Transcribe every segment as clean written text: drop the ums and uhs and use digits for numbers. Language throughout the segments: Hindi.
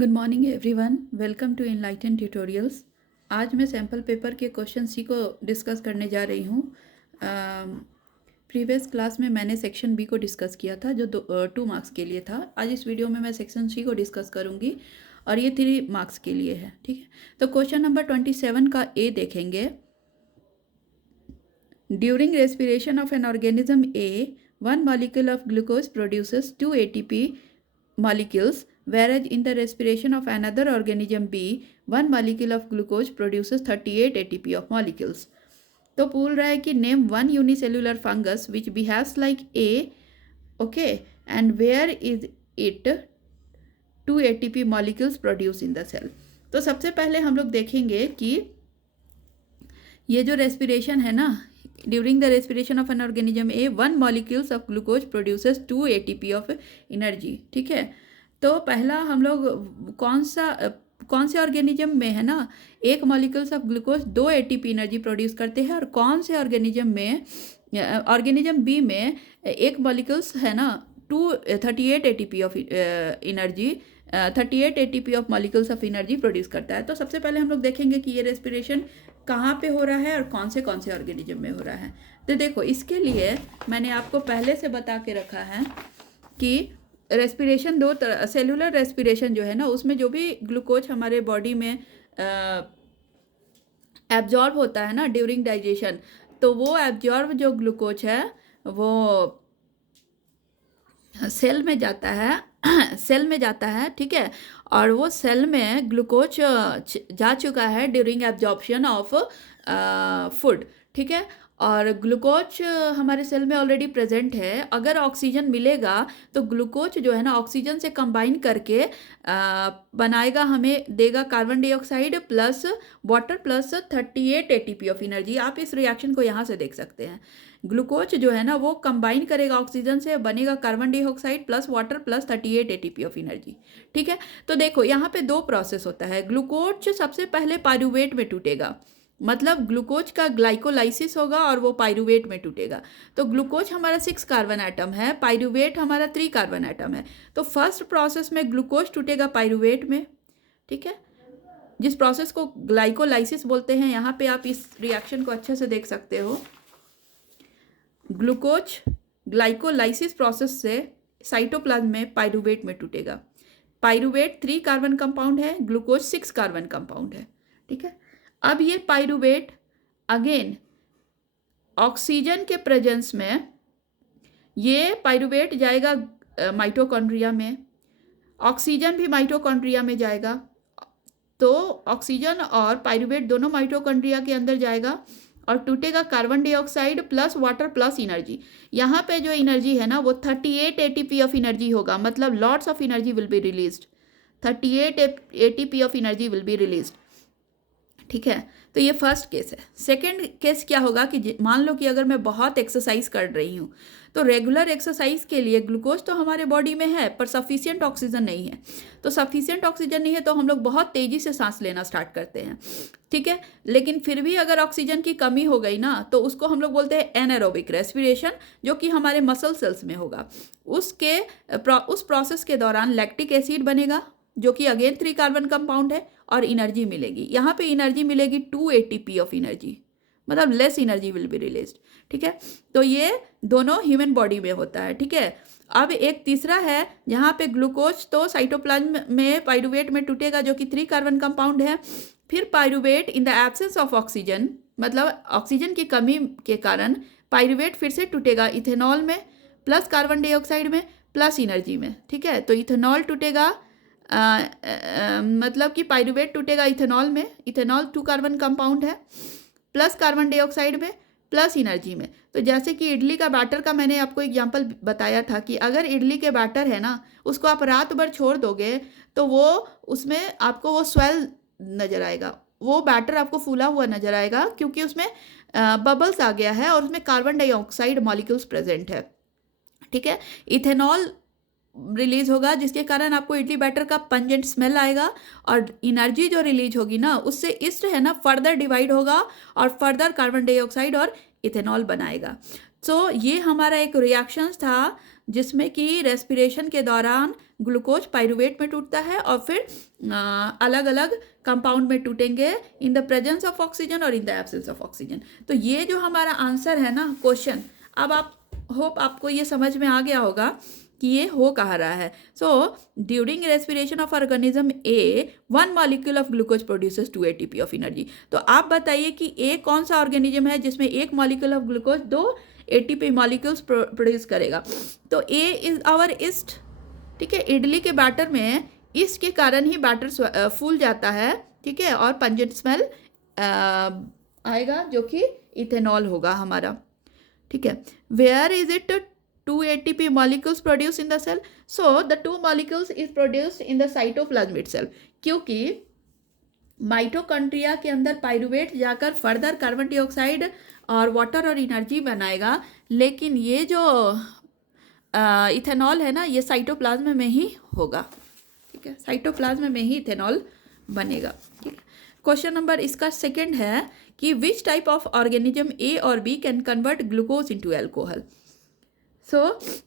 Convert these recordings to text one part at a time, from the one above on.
Good morning everyone, welcome to enlighten tutorials. आज मैं सैम्पल पेपर के क्वेश्चन सी को डिस्कस करने जा रही हूँ। प्रीवियस क्लास में मैंने सेक्शन बी को डिस्कस किया था जो 2 मार्क्स के लिए था। आज इस वीडियो में मैं सेक्शन सी को डिस्कस करूँगी और ये 3 मार्क्स के लिए है। ठीक है, तो क्वेश्चन नंबर 27 का ए देखेंगे। During respiration of an organism A, 1 molecule of glucose produces 2 ATP molecules, whereas in the respiration of another organism B, 1 molecule of glucose produces 38 ATP of molecules. तो बोल रहा है कि name one unicellular fungus which behaves like a, okay, and where is it 2 ATP molecules produce in the cell. तो सबसे पहले हम लोग देखेंगे कि ये जो रेस्पिरेशन है ना, during the respiration of an organism A, 1 molecules of glucose produces 2 ATP of energy. ठीक है, तो पहला हम लोग कौन से ऑर्गेनिज्म में है ना, 1 molecules of glucose 2 ATP energy produce करते हैं, और कौन से ऑर्गेनिज्म में, ऑर्गेनिज्म बी में 1 molecules है ना 38 ATP of energy, 38 ATP of molecules of energy produce करता है। तो सबसे पहले हम लोग देखेंगे कि ये रेस्पिरेशन कहाँ पे हो रहा है और कौन से ऑर्गेनिज्म में हो रहा है। तो देखो, इसके लिए मैंने आपको पहले से बता के रखा है कि रेस्पिरेशन दो तरह, सेलुलर रेस्पिरेशन जो है ना, उसमें जो भी ग्लूकोज हमारे बॉडी में एब्जॉर्ब होता है ना ड्यूरिंग डाइजेशन, तो वो एब्जॉर्ब जो ग्लूकोज है वो सेल में जाता है सेल में जाता है। ठीक है, और वो सेल में ग्लूकोज जा चुका है ड्यूरिंग एब्जॉर्प्शन ऑफ फूड। ठीक है, और ग्लूकोज हमारे सेल में ऑलरेडी प्रेजेंट है। अगर ऑक्सीजन मिलेगा तो ग्लूकोज जो है ना ऑक्सीजन से कंबाइन करके बनाएगा, हमें देगा carbon dioxide plus water plus 38 ATP of energy. आप इस रिएक्शन को यहाँ से देख सकते हैं। ग्लूकोज जो है ना वो कंबाइन करेगा ऑक्सीजन से, बनेगा carbon dioxide plus water plus 38 ATP of energy. ठीक है, तो देखो यहाँ पे 2 प्रोसेस होता है। ग्लूकोज सबसे पहले पायरूवेट में टूटेगा, मतलब ग्लूकोज का ग्लाइकोलाइसिस होगा और वो पायरूवेट में टूटेगा। तो ग्लूकोज हमारा 6 कार्बन एटम है, पायरूवेट हमारा 3 कार्बन एटम है। तो फर्स्ट प्रोसेस में ग्लूकोज टूटेगा पायरूवेट में। ठीक है, जिस प्रोसेस को ग्लाइकोलाइसिस बोलते हैं। यहाँ पे आप इस रिएक्शन को अच्छे से देख सकते हो। ग्लूकोज ग्लाइकोलाइसिस प्रोसेस से साइटोप्लाज्म में पायरूवेट में टूटेगा। पायरूवेट 3 कार्बन कंपाउंड है, ग्लूकोज 6 कार्बन कंपाउंड है। ठीक है, अब ये पायरूवेट अगेन ऑक्सीजन के प्रेजेंस में, ये पायरूवेट जाएगा माइटोकॉन्ड्रिया में, ऑक्सीजन भी माइटोकॉन्ड्रिया में जाएगा। तो ऑक्सीजन और पायरूवेट दोनों माइटोकॉन्ड्रिया के अंदर जाएगा और टूटेगा carbon dioxide plus water plus energy. यहाँ पे जो एनर्जी है ना वो 38 ATP ऑफ एनर्जी होगा, मतलब lots of energy will be released. 38 ATP of energy will be released. ठीक है, तो ये फर्स्ट केस है। सेकंड केस क्या होगा कि मान लो कि अगर मैं बहुत एक्सरसाइज कर रही हूँ, तो रेगुलर एक्सरसाइज के लिए ग्लूकोज तो हमारे बॉडी में है पर सफिशिएंट ऑक्सीजन नहीं है। तो सफिशिएंट ऑक्सीजन नहीं है तो हम लोग बहुत तेज़ी से सांस लेना स्टार्ट करते हैं। ठीक है, लेकिन फिर भी अगर ऑक्सीजन की कमी हो गई ना, तो उसको हम लोग बोलते हैं एनारोबिक रेस्पिरेशन, जो कि हमारे मसल सेल्स में होगा। उस प्रोसेस के दौरान लैक्टिक एसिड बनेगा, जो कि अगेन 3 कार्बन कंपाउंड है, और एनर्जी मिलेगी। यहाँ पे एनर्जी मिलेगी 2 ATP ऑफ एनर्जी, मतलब less energy will be released. ठीक है, तो ये दोनों ह्यूमन बॉडी में होता है। ठीक है, अब एक तीसरा है जहाँ पे ग्लूकोज तो साइटोप्लाज्म में पायरूवेट में टूटेगा, जो कि 3 कार्बन कंपाउंड है। फिर pyruvate in the absence of oxygen, मतलब ऑक्सीजन की कमी के कारण पायरूवेट फिर से टूटेगा इथेनॉल में प्लस कार्बन डाइऑक्साइड में प्लस एनर्जी में। ठीक है, तो इथेनॉल टूटेगा, मतलब कि पायरूवेट टूटेगा इथेनॉल में, इथेनॉल 2 कार्बन कंपाउंड है, प्लस कार्बन डाइऑक्साइड में प्लस एनर्जी में। तो जैसे कि इडली का बैटर का मैंने आपको एग्जांपल बताया था कि अगर इडली के बैटर है ना, उसको आप रात भर छोड़ दोगे तो वो उसमें आपको वो स्वेल नज़र आएगा, वो बैटर आपको फूला हुआ नज़र आएगा, क्योंकि उसमें बबल्स आ गया है और उसमें कार्बन डाइऑक्साइड मॉलिक्यूल्स प्रेजेंट है। ठीक है, इथेनॉल रिलीज होगा, जिसके कारण आपको इडली बैटर का पंजेंट स्मेल आएगा, और एनर्जी जो रिलीज होगी ना उससे ईस्ट है ना फर्दर डिवाइड होगा और फर्दर कार्बन डाइऑक्साइड और इथेनॉल बनाएगा। तो ये हमारा एक रिएक्शन था जिसमें कि रेस्पिरेशन के दौरान ग्लूकोज पाइरुवेट में टूटता है और फिर अलग अलग कंपाउंड में टूटेंगे in the presence of oxygen और in the absence of oxygen. तो ये जो हमारा आंसर है ना क्वेश्चन, अब आप होप आपको ये समझ में आ गया होगा कि ये हो कहा रहा है। So during respiration of organism A 1 molecule of glucose produces 2 ATP of energy. तो आप बताइए कि ए कौन सा ऑर्गेनिज्म है जिसमें 1 molecule of glucose 2 ATP molecules produce करेगा। तो ए इज आवर ईस्ट, ठीक है। इडली के बैटर में ईस्ट के कारण ही बैटर फूल जाता है, ठीक है, और पंजेंट स्मेल आएगा जो कि इथेनॉल होगा हमारा, ठीक है। Where is it 2 ATP molecules produced in the cell? So the 2 molecules is produced in the cytoplasm itself, क्योंकि माइटोकॉन्ड्रिया के अंदर पाइरुवेट जाकर फर्दर कार्बन डाइऑक्साइड और वाटर और एनर्जी बनाएगा, लेकिन ये जो इथेनॉल है ना ये साइटोप्लाज्म में ही होगा, ठीक है। साइटोप्लाज्म में ही इथेनॉल बनेगा, ठीक है। क्वेश्चन नंबर इसका सेकंड है कि which type of organism A और B can convert glucose into alcohol. So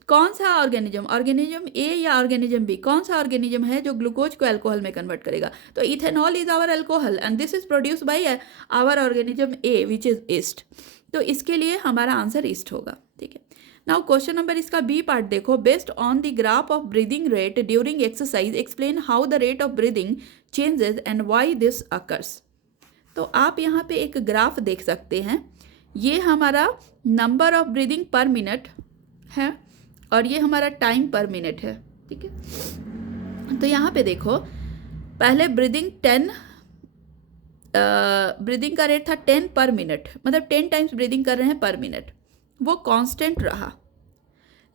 कौन सा ऑर्गेनिज्म ए या ऑर्गेनिज्म बी, कौन सा ऑर्गेनिज्म है जो ग्लूकोज को अल्कोहल में कन्वर्ट करेगा। तो ethanol is our alcohol and this is produce by our organism a which is yeast. तो इसके लिए हमारा आंसर ईस्ट होगा, ठीक है। नाउ क्वेश्चन नंबर इसका बी पार्ट देखो, based on the graph of breathing rate during exercise explain how the rate of breathing changes and why this occurs. तो आप यहाँ पे एक ग्राफ देख सकते हैं, ये हमारा नंबर ऑफ ब्रीदिंग पर मिनट है और ये हमारा टाइम पर मिनट है, ठीक है। तो यहाँ पे देखो पहले ब्रीदिंग का रेट था 10 पर मिनट, मतलब 10 टाइम्स ब्रीदिंग कर रहे हैं पर मिनट, वो कांस्टेंट रहा।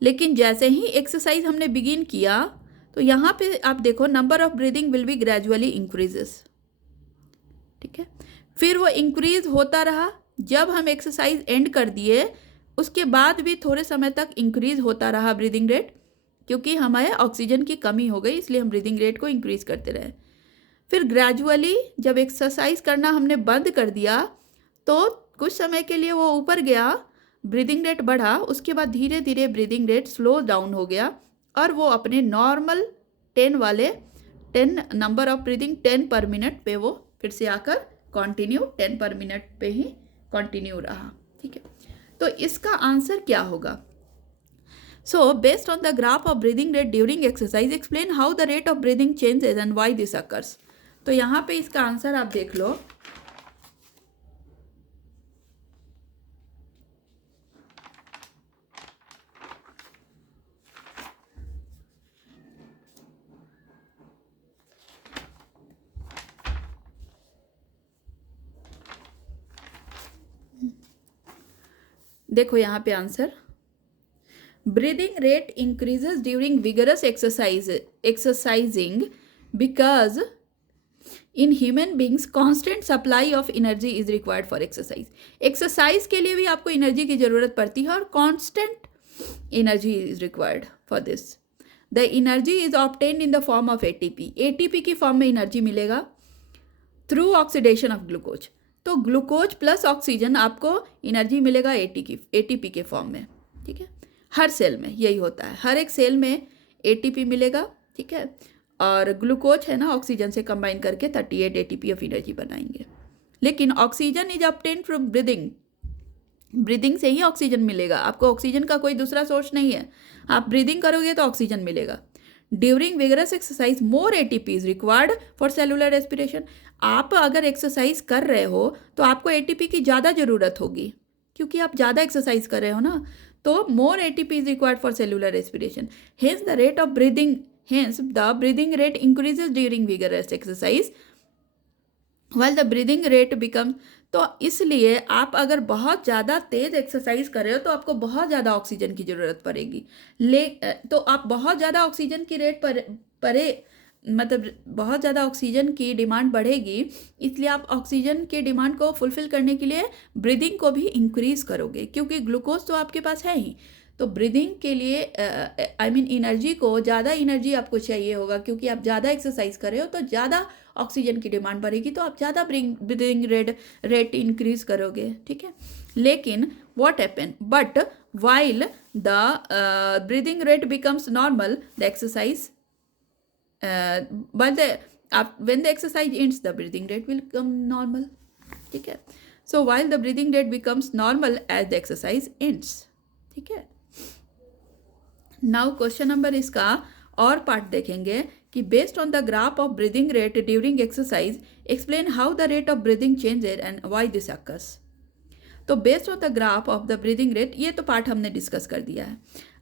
लेकिन जैसे ही एक्सरसाइज हमने बिगिन किया तो यहाँ पे आप देखो number of breathing will be gradually increases, ठीक है। फिर वो इंक्रीज होता रहा, जब हम एक्सरसाइज एंड कर दिए उसके बाद भी थोड़े समय तक इंक्रीज होता रहा ब्रीदिंग रेट, क्योंकि हमारे ऑक्सीजन की कमी हो गई इसलिए हम ब्रीदिंग रेट को इंक्रीज करते रहे। फिर ग्रेजुअली जब एक्सरसाइज करना हमने बंद कर दिया तो कुछ समय के लिए वो ऊपर गया, ब्रीदिंग रेट बढ़ा, उसके बाद धीरे धीरे ब्रीदिंग रेट स्लो डाउन हो गया और वो अपने नॉर्मल 10 नंबर ऑफ ब्रीदिंग 10 पर मिनट पे वो फिर से आकर कंटिन्यू 10 पर मिनट पे ही कंटिन्यू रहा, ठीक है। तो इसका आंसर क्या होगा। So based on the graph of breathing rate during exercise explain how the rate of breathing changes and why this occurs. तो यहाँ पे इसका आंसर आप देख लो, देखो यहाँ पे answer, breathing rate increases during vigorous exercising because in human beings constant supply of energy is required for exercise. Exercise के लिए भी आपको एनर्जी की जरूरत पड़ती है और constant energy is required for this. The energy is obtained in the form of ATP, ATP की फॉर्म में एनर्जी मिलेगा थ्रू ऑक्सीडेशन ऑफ ग्लूकोज। तो ग्लूकोज प्लस ऑक्सीजन आपको एनर्जी मिलेगा एटीपी के फॉर्म में, ठीक है। हर सेल में यही होता है, हर एक सेल में एटीपी मिलेगा, ठीक है। और ग्लूकोज है ना ऑक्सीजन से कंबाइन करके 38 एटीपी ऑफ एनर्जी बनाएंगे। लेकिन oxygen is obtained from breathing, breathing से ही ऑक्सीजन मिलेगा, आपको ऑक्सीजन का कोई दूसरा सोर्स नहीं है। आप ब्रीदिंग करोगे तो ऑक्सीजन मिलेगा। During vigorous exercise more ATP is required for cellular respiration. आप अगर एक्सरसाइज कर रहे हो तो आपको एटीपी की ज़्यादा ज़रूरत होगी, क्योंकि आप ज़्यादा एक्सरसाइज कर रहे हो ना, तो more ATP is required for cellular respiration. Hence the rate of breathing, hence the breathing rate increases during vigorous exercise while the breathing rate become. तो इसलिए आप अगर बहुत ज़्यादा तेज़ एक्सरसाइज कर रहे हो तो आपको बहुत ज़्यादा ऑक्सीजन की ज़रूरत पड़ेगी। तो आप बहुत ज़्यादा ऑक्सीजन की रेट पर मतलब बहुत ज़्यादा ऑक्सीजन की डिमांड बढ़ेगी, इसलिए आप ऑक्सीजन के डिमांड को फुलफिल करने के लिए ब्रीदिंग को भी इंक्रीज़ करोगे, क्योंकि ग्लूकोज तो आपके पास है ही। तो ब्रीदिंग के लिए एनर्जी को, ज़्यादा एनर्जी आपको चाहिए होगा, क्योंकि आप ज़्यादा एक्सरसाइज कर रहे हो तो ज़्यादा ऑक्सीजन की डिमांड बढ़ेगी, तो आप ज़्यादा ब्रीदिंग रेट इंक्रीज करोगे, ठीक है। लेकिन what happen, but while the breathing rate becomes normal the exercise by the when the exercise ends, the breathing rate will become normal. ठीक है. So while the breathing rate becomes normal as the exercise ends. ठीक है. नाउ क्वेश्चन नंबर इसका और पार्ट देखेंगे कि based on the graph of breathing rate during exercise explain how the rate of breathing changes and why this occurs. तो based on the graph of the breathing rate, ये तो पार्ट हमने डिस्कस कर दिया है.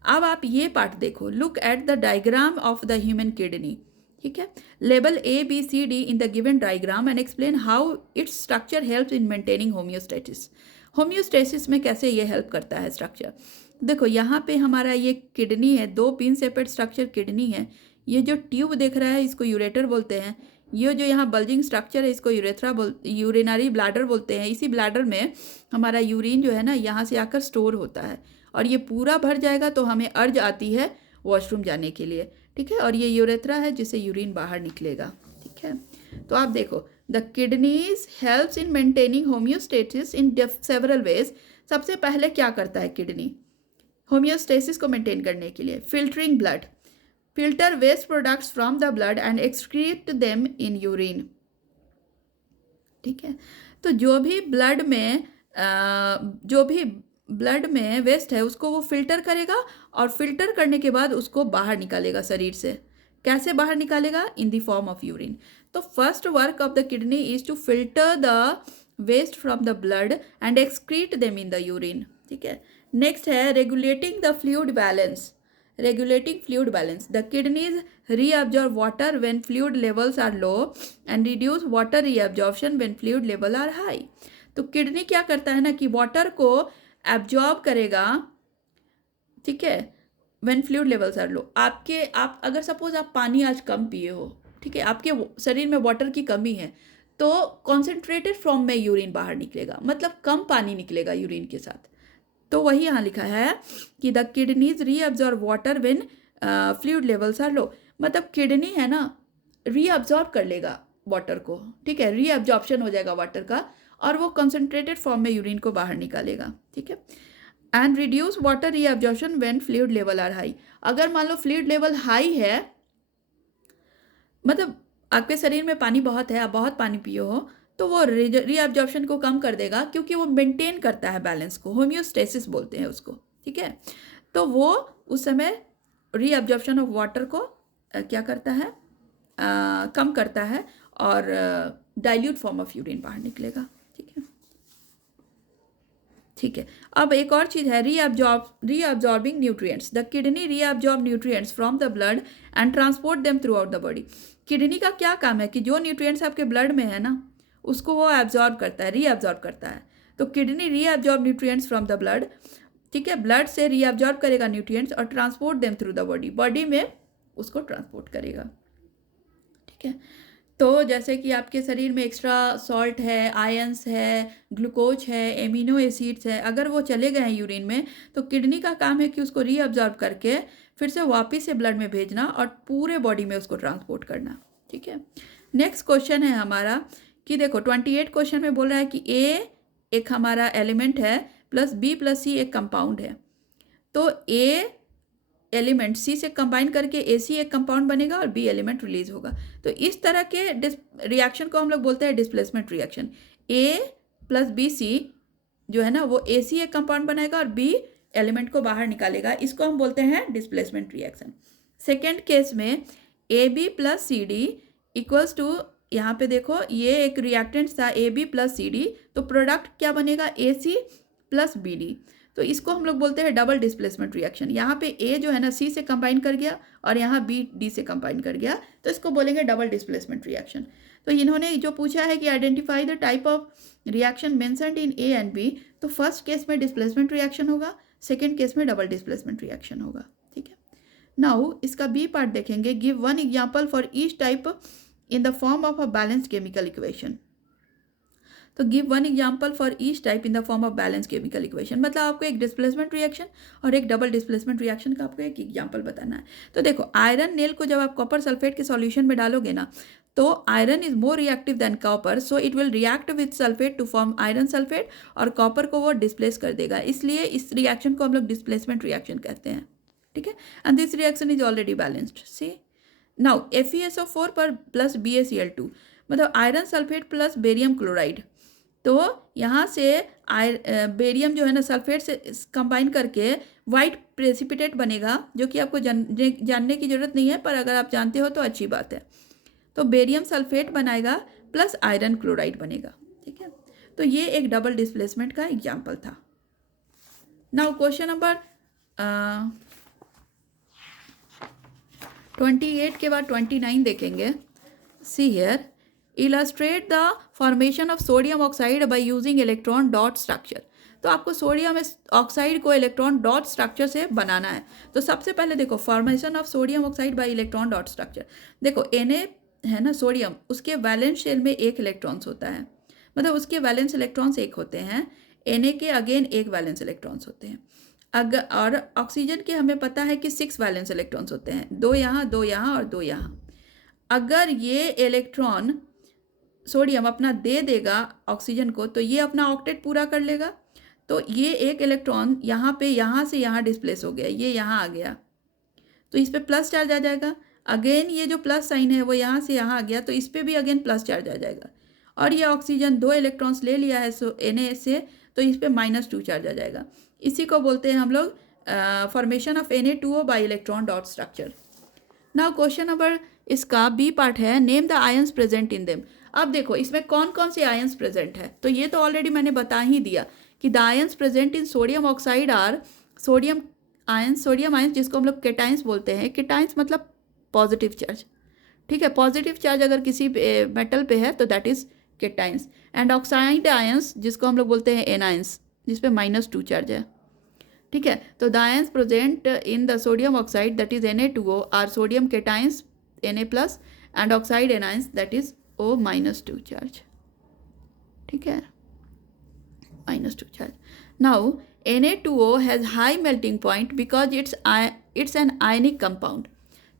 अब आप ये पार्ट देखो. Look at the diagram of the human kidney. ठीक है. Label A B C D in the given diagram and explain how its structure helps in maintaining homeostasis. Homeostasis में कैसे ये हेल्प करता है स्ट्रक्चर. देखो यहाँ पे हमारा ये किडनी है, दो पिन सेपरेट स्ट्रक्चर किडनी है. ये जो ट्यूब देख रहा है इसको यूरेटर बोलते हैं. ये जो यहाँ बल्जिंग स्ट्रक्चर है इसको यूरिनरी ब्लैडर बोलते हैं. इसी ब्लैडर में हमारा यूरिन जो है ना यहाँ से आकर स्टोर होता है और ये पूरा भर जाएगा तो हमें अर्ज आती है वॉशरूम जाने के लिए. ठीक है. और ये यूरेथ्रा है जिससे यूरिन बाहर निकलेगा. ठीक है. तो आप देखो the kidneys helps in maintaining homeostasis in several ways. सबसे पहले क्या करता है किडनी होम्योस्टेसिस को मेंटेन करने के लिए? Filtering blood, filter waste products from the blood and excrete them in urine. ठीक है. तो जो भी ब्लड में वेस्ट है उसको वो फिल्टर करेगा और फिल्टर करने के बाद उसको बाहर निकालेगा शरीर से. कैसे बाहर निकालेगा? In the form of urine. तो first work of the kidney is to filter the waste from the blood and excrete them in the urine. ठीक है. नेक्स्ट है regulating the fluid balance. Regulating fluid balance. The kidneys reabsorb water when fluid levels are low and reduce water reabsorption when fluid level are high. तो किडनी क्या करता है ना कि वाटर को एब्जॉर्ब करेगा. ठीक है. व्हेन फ्लूइड लेवल्स आर लो. आप अगर सपोज आप पानी आज कम पिए हो, ठीक है, आपके शरीर में वाटर की कमी है, तो कॉन्सेंट्रेटेड फॉर्म में यूरिन बाहर निकलेगा, मतलब कम पानी निकलेगा यूरिन के साथ. तो वही यहाँ लिखा है कि the kidneys reabsorb water when fluid levels are low. मतलब किडनी है ना रीअब्जॉर्ब कर लेगा वाटर को. ठीक है. रीअब्जॉर्प्शन हो जाएगा वाटर का और वो कंसनट्रेटेड फॉर्म में यूरिन को बाहर निकालेगा. ठीक है. And reduce water reabsorption when fluid level are high. अगर मान लो फ्लूइड लेवल हाई है, मतलब आपके शरीर में पानी बहुत है, आप बहुत पानी पिए हो, तो वो रीअब्जॉर्प्शन को कम कर देगा क्योंकि वो मेंटेन करता है बैलेंस को. होम्योस्टेसिस बोलते हैं उसको. ठीक है. तो वो उस समय रीअब्जॉर्प्शन ऑफ वाटर को क्या करता है? कम करता है और डाइल्यूट फॉर्म ऑफ यूरिन बाहर निकलेगा. ठीक है. ठीक है. अब एक और चीज़ है reabsorbing nutrients. The kidney reabsorb nutrients from the blood and transport them throughout the body. Kidney का क्या काम है कि जो न्यूट्रिएंट्स आपके ब्लड में है ना उसको वो एब्जॉर्ब करता है, रीअब्जॉर्ब करता है. तो kidney reabsorb nutrients from the blood. ठीक है. ब्लड से रीअब्जॉर्ब करेगा न्यूट्रिएंट्स और transport them through the body. Body में उसको ट्रांसपोर्ट करेगा. ठीक है. तो जैसे कि आपके शरीर में एक्स्ट्रा सॉल्ट है, आयंस है, ग्लूकोज है, एमिनो एसिड्स है, अगर वो चले गए हैं यूरिन में तो किडनी का काम है कि उसको रीअब्जॉर्ब करके फिर से वापस से ब्लड में भेजना और पूरे बॉडी में उसको ट्रांसपोर्ट करना. ठीक है. नेक्स्ट क्वेश्चन है हमारा कि देखो 28 क्वेश्चन में बोल रहा है कि ए एक हमारा एलिमेंट है प्लस बी प्लस सी एक कंपाउंड है. तो ए एलिमेंट सी से कंबाइन करके ए सी एक कंपाउंड बनेगा और बी एलिमेंट रिलीज होगा. तो इस तरह के रिएक्शन को हम लोग बोलते हैं डिस्प्लेसमेंट रिएक्शन. ए प्लस बी सी जो है ना वो ए सी एक कंपाउंड बनाएगा और बी एलिमेंट को बाहर निकालेगा. इसको हम बोलते हैं डिस्प्लेसमेंट रिएक्शन. सेकेंड केस में A B plus C D equals to, यहाँ पे देखो ये एक रिएक्टेंट था A B plus C D, तो प्रोडक्ट क्या बनेगा? A C plus B D. तो इसको हम लोग बोलते हैं डबल डिस्प्लेसमेंट रिएक्शन. यहाँ पे ए जो है ना सी से कंबाइन कर गया और यहाँ बी डी से कंबाइन कर गया, तो इसको बोलेंगे डबल डिस्प्लेसमेंट रिएक्शन. तो इन्होंने जो पूछा है कि identify the type of reaction mentioned in A and B, तो फर्स्ट केस में डिस्प्लेसमेंट रिएक्शन होगा, सेकेंड केस में डबल डिस्प्लेसमेंट रिएक्शन होगा. ठीक है. नाउ इसका बी पार्ट देखेंगे. Give one example for each type in the form of a balanced chemical equation. तो give one example for each type in the form of balance chemical equation. मतलब आपको एक डिस्प्लेसमेंट रिएक्शन और एक डबल डिस्प्लेसमेंट रिएक्शन का आपको एक एग्जाम्पल बताना है. तो देखो आयरन नेल को जब आप कॉपर सल्फेट के सॉल्यूशन में डालोगे ना, तो iron is more reactive than copper, so it will react with sulphate to form iron sulphate और कॉपर को वो डिस्प्लेस कर देगा. इसलिए इस रिएक्शन को हम लोग डिस्प्लेसमेंट रिएक्शन कहते हैं. ठीक है. And this reaction is already balanced. See now FeSO4 पर प्लस BaCl2, मतलब iron sulphate plus barium chloride. तो यहाँ से बेरियम जो है ना सल्फेट से कंबाइन करके वाइट प्रेसिपिटेट बनेगा, जो कि आपको जानने की ज़रूरत नहीं है, पर अगर आप जानते हो तो अच्छी बात है। तो बेरियम सल्फेट बनाएगा प्लस आयरन क्लोराइड बनेगा, ठीक है। तो ये एक डबल डिस्प्लेसमेंट का एग्जाम्पल था। नाउ क्वेश्चन नंबर 28 के बाद 29 देखेंगे। See here, illustrate the formation of sodium oxide by using electron dot structure. तो आपको सोडियम ऑक्साइड को इलेक्ट्रॉन डॉट स्ट्रक्चर से बनाना है। तो सबसे पहले देखो formation of sodium oxide bye electron dot structure. देखो Na है ना सोडियम, उसके वैलेंस शेल में एक इलेक्ट्रॉन्स होता है, मतलब उसके वैलेंस इलेक्ट्रॉन्स एक होते हैं। Na के अगेन एक वैलेंस इलेक्ट्रॉन्स होते हैं। अगर और ऑक्सीजन के हमें पता है कि 6 वैलेंस इलेक्ट्रॉन्स होते हैं, 2 यहाँ, 2 यहाँ और 2 यहाँ। अगर ये इलेक्ट्रॉन सोडियम अपना दे देगा ऑक्सीजन को, तो ये अपना ऑक्टेट पूरा कर लेगा। तो ये एक इलेक्ट्रॉन यहाँ पे यहाँ से यहाँ डिस्प्लेस हो गया, ये यहाँ आ गया, तो इस पर प्लस चार्ज आ जाएगा। अगेन ये जो प्लस साइन है वो यहाँ से यहाँ आ गया, तो इस पर भी अगेन प्लस चार्ज आ जाएगा। और ये ऑक्सीजन 2 इलेक्ट्रॉन्स ले लिया है Na से, तो इस पर -2 चार्ज आ जाएगा। इसी को बोलते हैं हम लोग formation of Na2O by electron dot structure. Now question number इसका बी पार्ट है, name the ions present in them. अब देखो इसमें कौन कौन से आयंस प्रेजेंट है, तो ये तो ऑलरेडी मैंने बता ही दिया कि the ions present in sodium oxide are sodium ions जिसको हम लोग केटाइंस बोलते हैं। केटाइंस मतलब पॉजिटिव चार्ज, ठीक है। पॉजिटिव चार्ज अगर किसी मेटल पे है तो that is cations. And oxide ions जिसको हम लोग बोलते हैं एनाइंस, जिस पे -2 चार्ज है, ठीक है। तो the ions present in the sodium oxide that is Na2O are sodium cations Na+ and oxide anions that is O -2 charge, ठीक है, -2 charge. Now Na2O has high melting point because it's an ionic compound,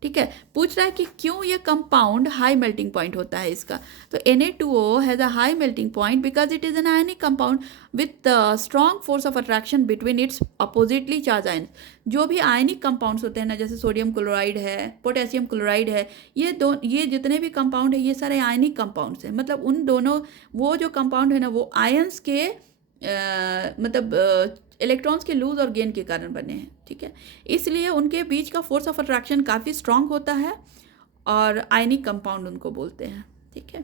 ठीक है। पूछ रहा है कि क्यों ये कंपाउंड हाई मेल्टिंग पॉइंट होता है इसका। तो Na2O has a high melting point because it is an ionic compound with strong force of attraction between its oppositely charge ion. जो भी आयनिक कंपाउंड्स होते हैं ना, जैसे सोडियम क्लोराइड है, पोटेशियम क्लोराइड है, ये जितने भी कंपाउंड है ये सारे आयनिक कंपाउंड्स हैं। मतलब उन दोनों वो जो कंपाउंड है ना वो आयंस के मतलब इलेक्ट्रॉन्स के लूज और गेन के कारण बने हैं, ठीक है। इसलिए उनके बीच का फोर्स ऑफ अट्रैक्शन काफ़ी स्ट्रांग होता है और आयनिक कंपाउंड उनको बोलते हैं, ठीक है।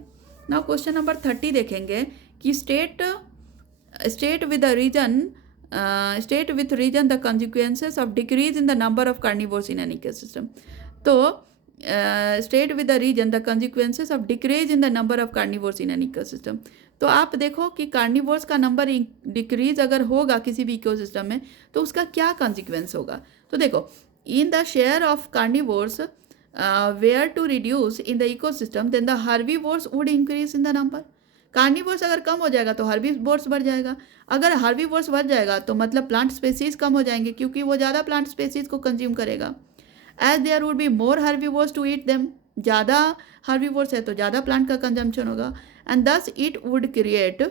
नाउ क्वेश्चन नंबर 30 देखेंगे कि state with reason the consequences of decrease in the number of carnivores in an ecosystem. तो state with the reason the consequences of decrease in the number of carnivores in an ecosystem. तो आप देखो कि कार्निवोर्स का नंबर डिक्रीज अगर होगा किसी भी इकोसिस्टम में तो उसका क्या कॉन्सिक्वेंस होगा। तो देखो in the share of carnivores were to reduce in the ecosystem then the herbivores would increase in the number. Carnivores अगर कम हो जाएगा तो हर्बीवोर्स बढ़ जाएगा। अगर हर्बीवोर्स बढ़ जाएगा तो मतलब प्लांट स्पेसीज कम हो जाएंगे, क्योंकि वो ज़्यादा प्लांट स्पेसीज को कंज्यूम करेगा। As there would be more herbivores to eat them, ज़्यादा हर्बीवोर्स है तो ज़्यादा प्लांट का कंजम्पशन होगा। And thus it would create,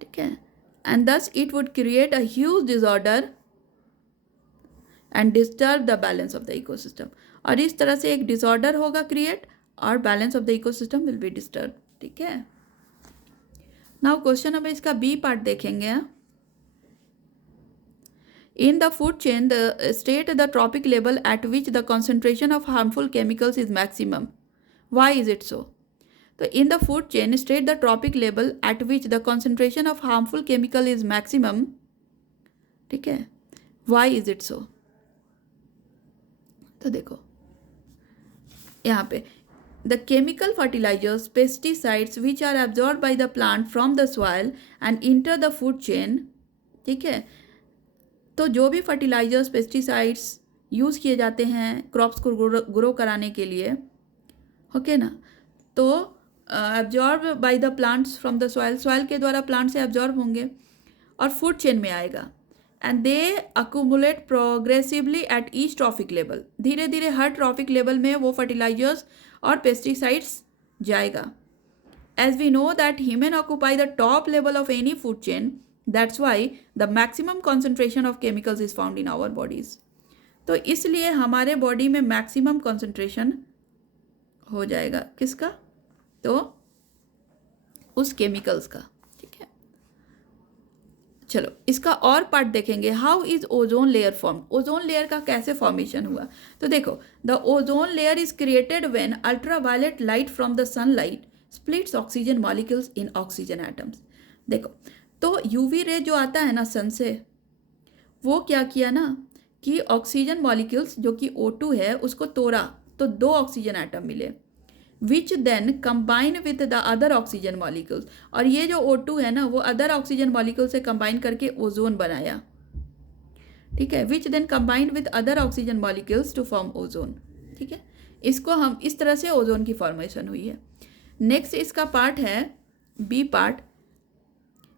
ठीक है, and thus it would create a huge disorder and disturb the balance of the ecosystem. और इस तरह से एक डिसऑर्डर होगा क्रिएट और balance of the ecosystem will be disturb, ठीक है। नाउ क्वेश्चन अब इसका बी पार्ट देखेंगे। In the food chain, state the tropic level at which the concentration of harmful chemicals is maximum. Why is it so? So, in the food chain, state the tropic level at which the concentration of harmful chemical is maximum. ठीक है, why is it so? तो देखो यहाँ पे the chemical fertilizers, pesticides which are absorbed by the plant from the soil and enter the food chain, ठीक है। तो जो भी फर्टिलाइजर्स पेस्टिसाइड्स यूज़ किए जाते हैं क्रॉप्स को ग्रो कराने के लिए, ओके ना, तो absorb by the plants from the soil के द्वारा प्लांट से एब्जॉर्ब होंगे और फूड चेन में आएगा। And they accumulate progressively at each trophic level. धीरे धीरे हर ट्रॉफिक लेवल में वो फर्टिलाइजर्स और पेस्टिसाइड्स जाएगा। As we know that human occupy the top level of any food chain, that's why the maximum concentration of chemicals is found in our bodies. तो इसलिए हमारे बॉडी में मैक्सिमम कॉन्सेंट्रेशन हो जाएगा किसका, तो उस केमिकल्स का। ठीक है, चलो इसका और पार्ट देखेंगे। How is ozone layer form, ozone layer का कैसे फॉर्मेशन हुआ। तो देखो, the ozone layer is created when ultraviolet light from the sunlight splits oxygen molecules in oxygen atoms. देखो, तो यूवी रे जो आता है ना सन से, वो क्या किया ना कि ऑक्सीजन मॉलिक्यूल्स जो कि O2 है उसको तोड़ा, तो 2 ऑक्सीजन एटम मिले, which then combine with the other oxygen molecules. और ये जो O2 है ना वो अदर ऑक्सीजन मॉलिक्यूल से कंबाइन करके ओजोन बनाया। ठीक है, which then combine with other oxygen molecules to form ozone. ठीक है, इसको हम इस तरह से ओजोन की फॉर्मेशन हुई है। नेक्स्ट इसका पार्ट है B part,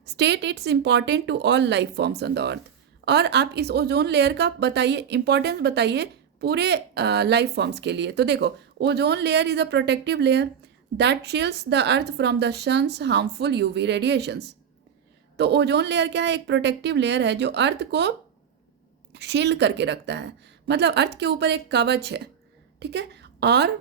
state its important to all life forms on the earth. और आप इस ओजोन लेयर का बताइए इंपॉर्टेंस, बताइए पूरे लाइफ फॉर्म्स के लिए। तो देखो, ozone layer is a protective layer that shields the earth from the sun's harmful UV radiations. तो ओजोन लेयर क्या है, एक प्रोटेक्टिव लेयर है जो अर्थ को शील्ड करके रखता है, मतलब अर्थ के ऊपर एक कवच है। ठीक है, और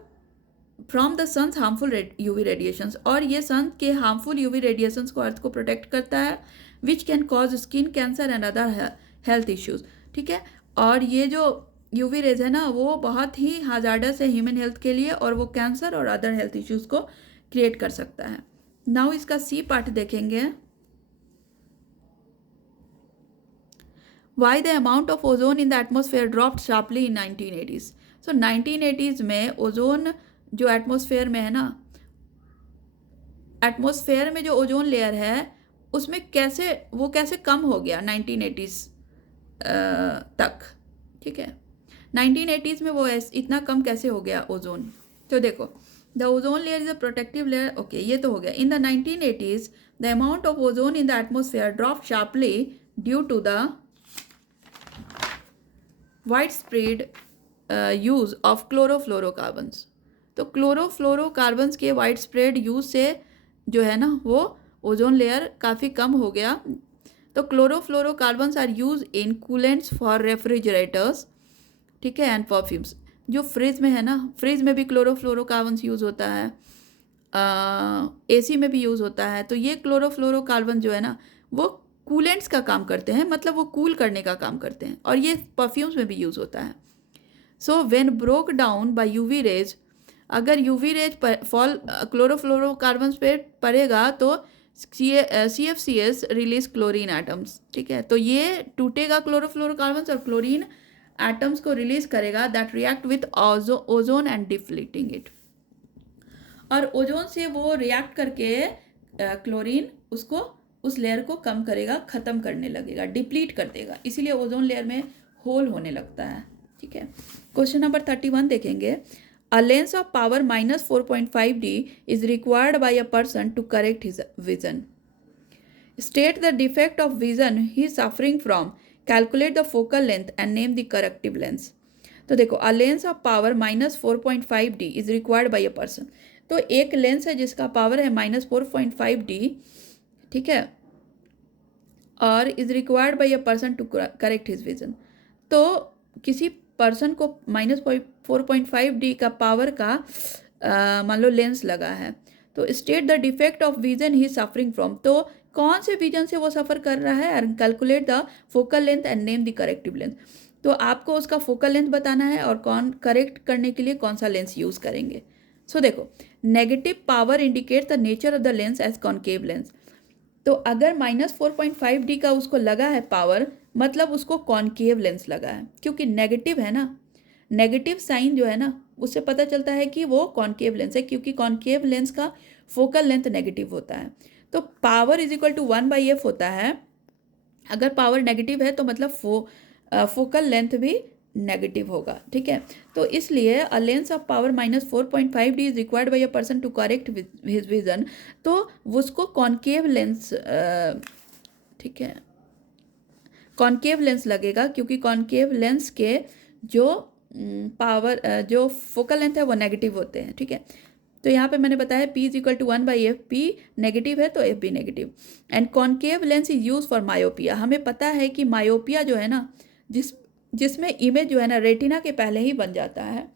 from the sun's harmful UV radiations, और ये सन के हार्मफुल यूवी रेडिएशंस को अर्थ को प्रोटेक्ट करता है, which can cause skin cancer and other health issues. ठीक है, और ये जो यूवी रेज है ना वो बहुत ही हाजार्डस है ह्यूमन हेल्थ के लिए, और वो कैंसर और अदर हेल्थ इश्यूज को क्रिएट कर सकता है। नाउ इसका सी पार्ट देखेंगे, why the amount of ozone in the atmosphere dropped sharply in 1980s। So 1980s में ओजोन जो एटमॉस्फेयर में है ना, एटमॉस्फेयर में जो ओजोन लेयर है उसमें कैसे कम हो गया 1980s तक। ठीक है, 1980s में वो इतना कम कैसे हो गया ओजोन। तो देखो, the ozone layer is a protective layer. Okay, ये तो हो गया। In the 1980s the amount of ozone in the atmosphere drop sharply due to the wide spread use of chlorofluorocarbons. तो क्लोरोफ्लोरोकार्बन्स के वाइड स्प्रेड यूज से जो है ना वो ओजोन लेयर काफ़ी कम हो गया। तो chlorofluorocarbons are use in coolants for refrigerators. ठीक है, एंड परफ्यूम्स। जो फ्रिज में है ना, फ्रिज में भी क्लोरोफ्लोरोकार्बन्स यूज़ होता है, एसी में भी यूज़ होता है। तो ये क्लोरोफ्लोरोकार्बन जो है ना वो कूलेंट्स का काम करते हैं, मतलब वो कूल करने का काम करते हैं, और ये परफ्यूम्स में भी यूज़ होता है। So when broke down by UV rays, अगर यूवी रेज फॉल क्लोरोफ्लोरोकार्बन्स पे पड़ेगा तो CFCs रिलीज क्लोरीन एटम्स। ठीक है, तो ये टूटेगा क्लोरोफ्लोरोकार्बन्स और क्लोरीन एटम्स को रिलीज करेगा, that react with ozone and depleting it. और ओजोन से वो रिएक्ट करके क्लोरीन उसको उस लेयर को कम करेगा, ख़त्म करने लगेगा, डिप्लीट कर देगा, इसीलिए ओजोन लेयर में होल होने लगता है। ठीक है, क्वेश्चन नंबर 31 देखेंगे। A lens of power minus 4.5D is required by a person to correct his vision. State the defect of vision he is suffering from. Calculate the focal length and name the corrective lens. तो देखो, a lens of power minus 4.5D is required by a person. तो एक लेंस है जिसका पावर है -4.5D। ठीक है, और is required by a person to correct his vision. तो किसी पर्सन को -4.5D का पावर का मान लो लेंस लगा है, तो state the defect of vision he suffering from. तो कौन से विजन से वो सफ़र कर रहा है, and calculate the focal length and name the corrective lens. तो आपको उसका फोकल लेंथ बताना है और कौन करेक्ट करने के लिए कौन सा लेंस यूज़ करेंगे। सो देखो, negative power indicate the nature of the lens as concave lens. तो अगर -4.5D का उसको लगा है पावर, मतलब उसको कॉन्केव लेंस लगा है, क्योंकि नेगेटिव है ना, नेगेटिव साइन जो है ना उससे पता चलता है कि वो कॉन्केव लेंस है, क्योंकि कॉन्केव लेंस का फोकल लेंथ नेगेटिव होता है। तो power is equal to 1/f होता है। अगर पावर नेगेटिव है तो मतलब फोकल लेंथ भी नेगेटिव होगा। ठीक है, तो इसलिए a lens of power -4.5D is required by a person to correct his vision. तो उसको कॉन्केव लेंस, ठीक है, कॉन्केव लेंस लगेगा, क्योंकि कॉन्केव लेंस के जो पावर जो फोकल लेंथ है वो नेगेटिव होते हैं। ठीक है, तो यहाँ पे मैंने बताया P is equal to 1/f, P negative है तो F भी negative. And concave lens is use for myopia. हमें पता है कि मायोपिया जो है ना, जिसमें इमेज जो है ना रेटिना के पहले ही बन जाता है।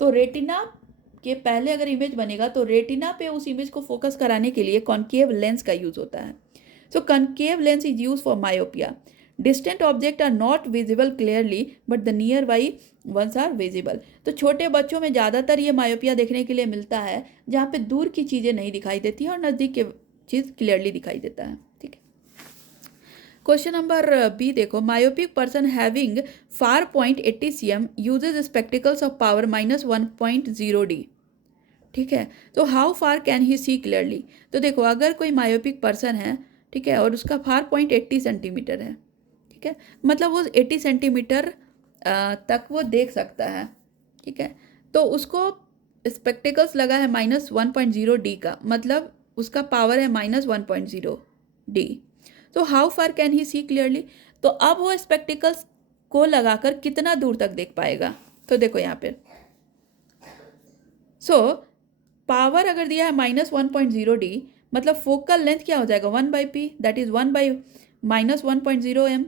तो रेटिना के पहले अगर इमेज बनेगा तो रेटिना पे उस इमेज को फोकस कराने के लिए कॉन्केव लेंस का यूज होता है। So concave lens is use for myopia. Distant object are not visible clearly but the near by ones are visible. तो छोटे बच्चों में ज़्यादातर ये मायोपिया देखने के लिए मिलता है जहाँ पे दूर की चीज़ें नहीं दिखाई देती हैं और नज़दीक की चीज़ क्लियरली दिखाई देता है। ठीक है, क्वेश्चन नंबर बी देखो, myopic person having far point 80 cm uses spectacles of power -1.0 d। ठीक है, तो how far can he see clearly. तो देखो अगर कोई मायोपिक पर्सन है, ठीक है, और उसका फार पॉइंट 80 सेंटीमीटर है, ठीक है, मतलब वो 80 सेंटीमीटर तक वो देख सकता है। ठीक है, तो उसको स्पेक्टिकल्स लगा है -1.0 d का, मतलब उसका पावर है -1.0 d। तो how far can he see clearly, तो अब वो स्पेक्टिकल्स को लगाकर कितना दूर तक देख पाएगा। तो देखो यहाँ पे पावर अगर दिया है -1.0 d, मतलब फोकल लेंथ क्या हो जाएगा 1/p, that is 1/-1.0 m,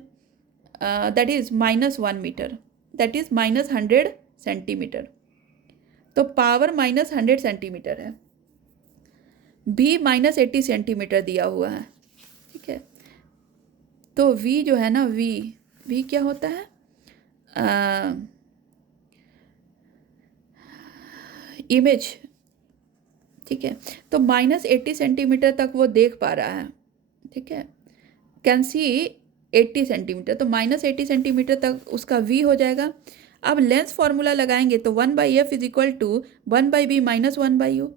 that is -1 metre, that is -100 centimetre. तो पावर -100 सेंटीमीटर है, b -80 सेंटीमीटर दिया हुआ है। ठीक है, तो v जो है ना, v क्या होता है, इमेज। ठीक है, तो -80 सेंटीमीटर तक वो देख पा रहा है। ठीक है, कैन सी 80 सेंटीमीटर, तो -80 सेंटीमीटर तक उसका v हो जाएगा। अब लेंस फॉर्मूला लगाएंगे तो 1/f is equal to 1/b minus 1/u,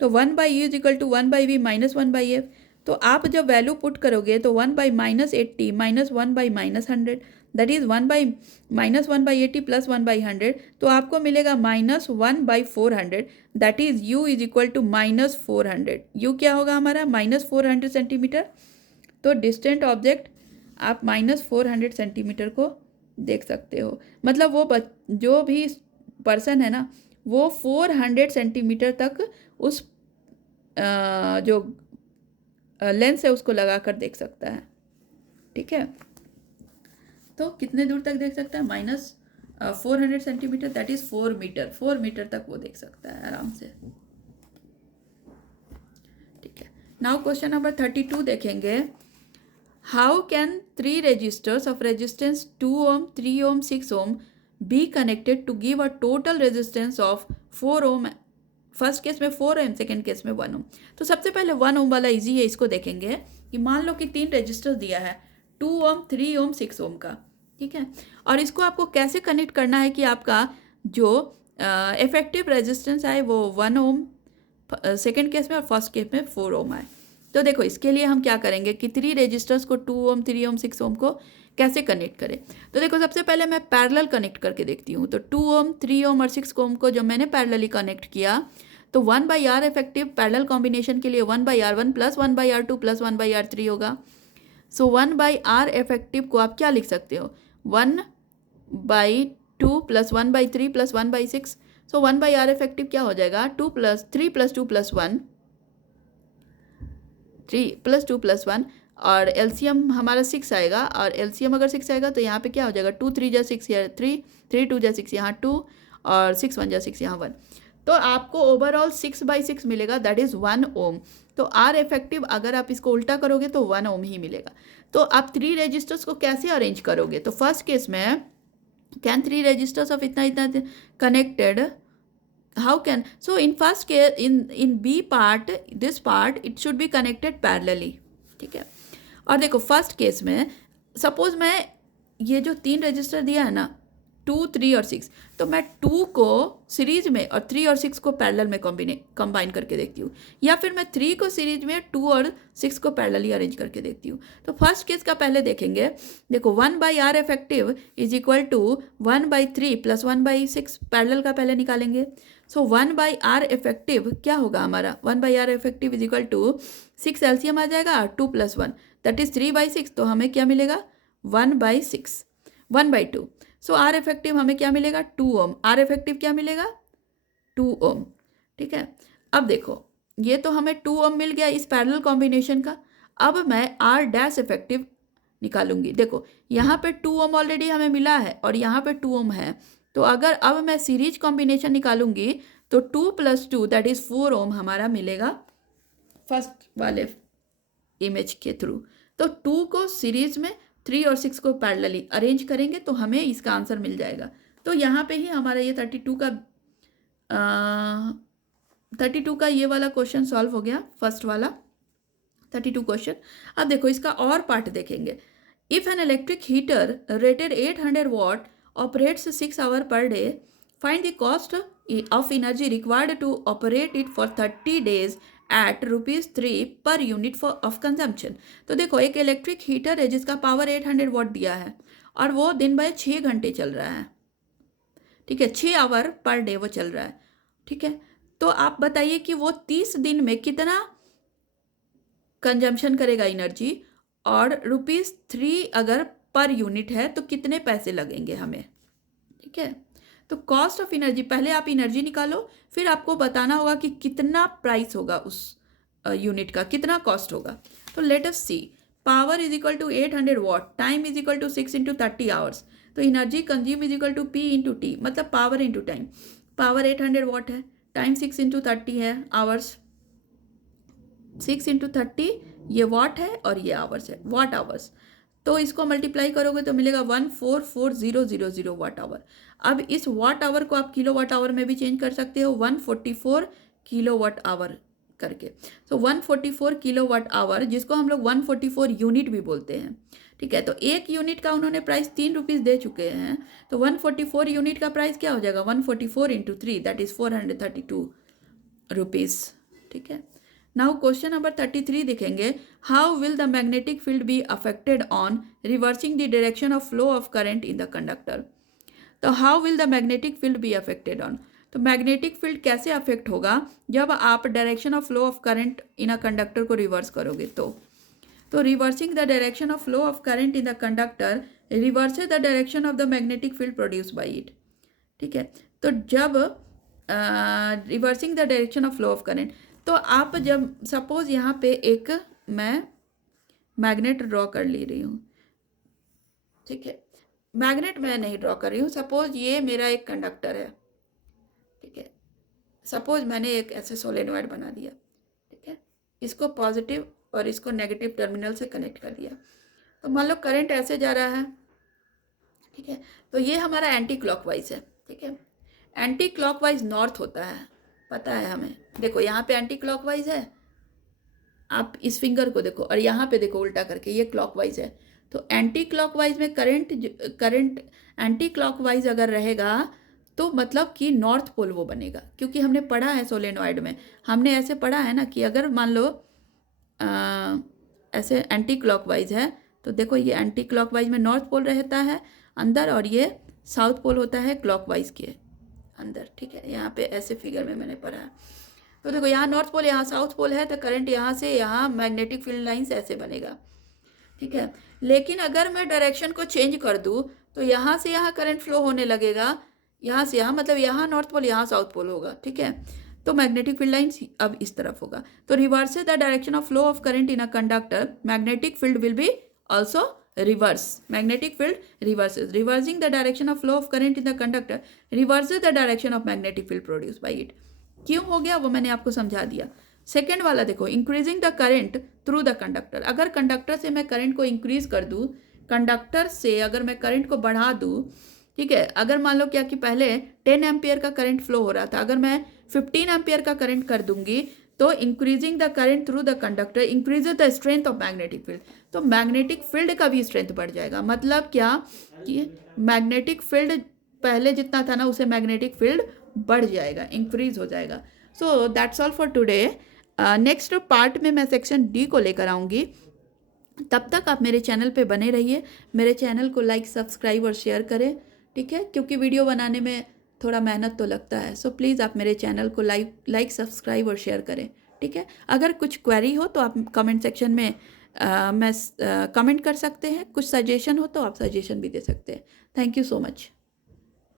तो 1/u is equal to 1/b minus 1/f। तो आप जब वैल्यू पुट करोगे तो 1/-80 माइनस 1/-100, दैट इज 1/-1/80 प्लस 1/100, तो आपको मिलेगा -1/400, that is u is equal to -400। u क्या होगा हमारा, -400 सेंटीमीटर। तो डिस्टेंट ऑब्जेक्ट आप -400 सेंटीमीटर को देख सकते हो, मतलब वो जो भी पर्सन है ना, वो 400 सेंटीमीटर तक उस जो लेंस है उसको लगाकर देख सकता है। ठीक है, तो कितने दूर तक देख सकता है, -400 सेंटीमीटर, दैट इज 4 मीटर तक वो देख सकता है आराम से। ठीक है, नाउ क्वेश्चन नंबर 32 देखेंगे। How can 3 resistors of resistance 2 ohm, 3 ohm, 6 ohm be connected to give a total resistance of 4 ohm। First case में 4 ohm, सेकेंड केस में 1 ohm। तो सबसे पहले 1 ohm वाला इजी है, इसको देखेंगे कि मान लो कि 3 रेजिस्टर्स दिया है 2 ohm, 3 ohm, 6 ohm का। ठीक है, और इसको आपको कैसे कनेक्ट करना है कि आपका जो इफेक्टिव रेजिस्टेंस आए वो 1 ohm सेकेंड केस में और फर्स्ट केस में 4 ohm आए। तो देखो इसके लिए हम क्या करेंगे कि 3 रेजिस्टर्स को 2 ohm, 3 ohm, 6 ohm को कैसे कनेक्ट करें। तो देखो सबसे पहले मैं पैरेलल कनेक्ट करके देखती हूँ। तो 2 ohm, 3 ohm और 6 ohm को जब मैंने पैरेलली कनेक्ट किया तो 1/r इफेक्टिव पैरेलल कॉम्बिनेशन के लिए 1/r1 plus 1/r2 plus 1/r3 होगा। सो 1/r इफेक्टिव को आप क्या लिख सकते हो, 1/2 प्लस 1/3 प्लस 1/6। सो 1/r इफेक्टिव क्या हो जाएगा, 2 + 3 + 2 + 1, 3 + 2 + 1, और एलसीएम हमारा 6 आएगा, और एलसीएम अगर 6 आएगा तो यहाँ पे क्या हो जाएगा, 2 3 जा 6 या 3 3 2 जा 6 यहाँ 2 और 6 1 जा 6 यहाँ 1। तो आपको ओवरऑल 6/6 मिलेगा, दैट इज़ 1 ohm। तो आर इफेक्टिव अगर आप इसको उल्टा करोगे तो 1 ohm ही मिलेगा। तो आप 3 रजिस्टर्स को कैसे अरेंज करोगे, तो फर्स्ट केस में कैन 3 रजिस्टर्स ऑफ इतना इतना connected, how can, so in first case in b part, this part it should be connected parallelly। ठीक है, और देखो फर्स्ट केस में सपोज मैं ये जो 3 रजिस्टर दिया है ना 2 3 और 6, तो मैं 2 को सीरीज में और 3 और 6 को पैरेलल में कंबाइन करके देखती हूँ, या फिर मैं 3 को सीरीज में 2 और 6 को पैरेलली अरेंज करके देखती हूँ। तो फर्स्ट केस का पहले देखेंगे। देखो 1/r effective is equal to 1/3 plus 1/6, parallel का पहले निकालेंगे। सो 1/r इफेक्टिव क्या होगा हमारा, 1/r effective is equal to 6 LCM आ जाएगा 2 + 1, दैट इज 3/6। तो हमें क्या मिलेगा 1/6, 1/2। सो आर इफेक्टिव हमें क्या मिलेगा 2 ohm, आर इफेक्टिव क्या मिलेगा 2 ohm। ठीक है, अब देखो ये तो हमें 2 ohm मिल गया इस पैरेलल कॉम्बिनेशन का। अब मैं आर डैश इफेक्टिव निकालूंगी। देखो यहाँ पे 2 ओम ऑलरेडी हमें मिला है और यहाँ पे 2 ओम है, तो अगर अब मैं सीरीज कॉम्बिनेशन निकालूंगी तो 2 + 2 दैट इज़ 4 ओम हमारा मिलेगा फर्स्ट वाले इमेज के थ्रू। तो 2 को सीरीज में, 3 और 6 को पैरेलली अरेंज करेंगे तो हमें इसका आंसर मिल जाएगा। तो यहाँ पे ही हमारा ये 32 का ये वाला क्वेश्चन सॉल्व हो गया, फर्स्ट वाला 32 क्वेश्चन। अब देखो इसका और पार्ट देखेंगे। If an electric heater rated 800 watt operates 6 hour per day, find the cost of energy required to operate it for 30 days at ₹3 per unit for of consumption. तो देखो एक इलेक्ट्रिक हीटर है जिसका पावर 800 वाट दिया है और वो दिन भर 6 घंटे चल रहा है, ठीक है, 6 आवर पर डे वो चल रहा है, ठीक है। तो आप बताइए कि वो 30 दिन में कितना कंजम्पशन करेगा एनर्जी, और ₹3 अगर पर यूनिट है तो कितने पैसे लगेंगे हमें, ठीक है। तो कॉस्ट ऑफ एनर्जी, पहले आप एनर्जी निकालो, फिर आपको बताना होगा कि कितना प्राइस होगा उस यूनिट का, कितना कॉस्ट होगा। तो let us see, power is equal to 800 watt, time is equal to 6 × 30 hours, तो energy consume is equal to P × T, मतलब power into time. Power 800 watt है, टाइम 6 × 30 है, आवर्स 6 × 30 ये वाट है और ये आवर्स है, वाट आवर्स। तो इसको मल्टीप्लाई करोगे तो मिलेगा 144000 वाट आवर। अब इस वाट आवर को आप किलो वाट आवर में भी चेंज कर सकते हो, 144 किलो वाट आवर करके। तो 144 किलो वाट आवर, जिसको हम लोग 144 यूनिट भी बोलते हैं, ठीक है। तो एक यूनिट का उन्होंने प्राइस ₹3 दे चुके हैं, तो 144 यूनिट का प्राइस क्या हो जाएगा, 144 × 3 दैट इज ₹432, ठीक है। नाउ क्वेश्चन नंबर 33 देखेंगे। How will the magnetic field be affected on reversing the direction of flow of current in the conductor. तो how will the magnetic field be affected on, तो मैग्नेटिक फील्ड कैसे अफेक्ट होगा जब आप direction of flow of current in a conductor को रिवर्स करोगे। तो reversing the direction of flow of current in the conductor reverses the direction of the magnetic field produce by it, ठीक है। तो जब reversing the direction of flow of current, तो आप जब सपोज यहाँ पे एक मैं मैग्नेट ड्रॉ कर ले रही हूँ, ठीक है, मैग्नेट मैं नहीं ड्रॉ कर रही हूँ, सपोज ये मेरा एक कंडक्टर है, ठीक है। सपोज मैंने एक ऐसे सोलेनॉइड बना दिया, ठीक है, इसको पॉजिटिव और इसको नेगेटिव टर्मिनल से कनेक्ट कर दिया। तो मान लो करंट ऐसे जा रहा है, ठीक है। तो ये हमारा एंटी क्लॉकवाइज है, ठीक है। एंटी क्लॉकवाइज नॉर्थ होता है, पता है हमें। देखो यहाँ पे एंटी क्लॉकवाइज है, आप इस फिंगर को देखो, और यहाँ पे देखो उल्टा करके ये क्लॉकवाइज है। तो एंटी क्लॉकवाइज में करंट एंटी क्लॉकवाइज अगर रहेगा तो मतलब कि नॉर्थ पोल वो बनेगा, क्योंकि हमने पढ़ा है सोलेनॉइड में, हमने ऐसे पढ़ा है ना कि अगर मान लो ऐसे एंटी क्लॉकवाइज है, तो देखो ये एंटी क्लॉकवाइज में नॉर्थ पोल रहता है अंदर, और ये साउथ पोल होता है क्लॉकवाइज के अंदर, ठीक है। यहाँ पे ऐसे फिगर में मैंने पढ़ा है। तो देखो यहाँ नॉर्थ पोल, यहाँ साउथ पोल है, तो करंट यहाँ से यहाँ मैग्नेटिक फील्ड लाइंस ऐसे बनेगा, ठीक है। लेकिन अगर मैं डायरेक्शन को चेंज कर दूँ तो यहाँ से यहाँ करंट फ्लो होने लगेगा, यहाँ से यहाँ, मतलब यहाँ नॉर्थ पोल यहाँ साउथ पोल होगा, ठीक है। तो मैग्नेटिक फील्ड लाइंस अब इस तरफ होगा। तो reverses the direction of flow of current in a conductor, magnetic field will be also reverse. Magnetic field reverses. Reversing the direction of flow of current in the conductor reverses the direction of magnetic field produced by it. क्यों हो गया वो मैंने आपको समझा दिया। सेकेंड वाला देखो, increasing the current through the conductor. अगर कंडक्टर से मैं करंट को इंक्रीज कर दूँ, कंडक्टर से अगर मैं करंट को बढ़ा दूँ, ठीक है। अगर मान लो क्या कि पहले 10 एम्पियर का करंट फ्लो हो रहा था, अगर मैं 15 एम्पियर का करंट कर दूंगी, तो increasing the current through the conductor increases the strength of magnetic field. तो मैग्नेटिक फील्ड का भी स्ट्रेंथ बढ़ जाएगा। मतलब क्या कि मैग्नेटिक फील्ड पहले जितना था ना, उसे मैग्नेटिक फील्ड बढ़ जाएगा, इंक्रीज हो जाएगा। So that's all for today. Next part में मैं सेक्शन डी को लेकर आऊँगी। तब तक आप मेरे चैनल पे बने रहिए। मेरे चैनल को लाइक, सब्सक्राइब और शेयर करें, ठीक है, क्योंकि वीडियो बनाने में थोड़ा मेहनत तो लगता है। सो प्लीज़ आप मेरे चैनल को लाइक, सब्सक्राइब और शेयर करें, ठीक है। अगर कुछ क्वेरी हो तो आप कमेंट सेक्शन में कमेंट कर सकते हैं। कुछ सजेशन हो तो आप सजेशन भी दे सकते हैं। Thank you so much.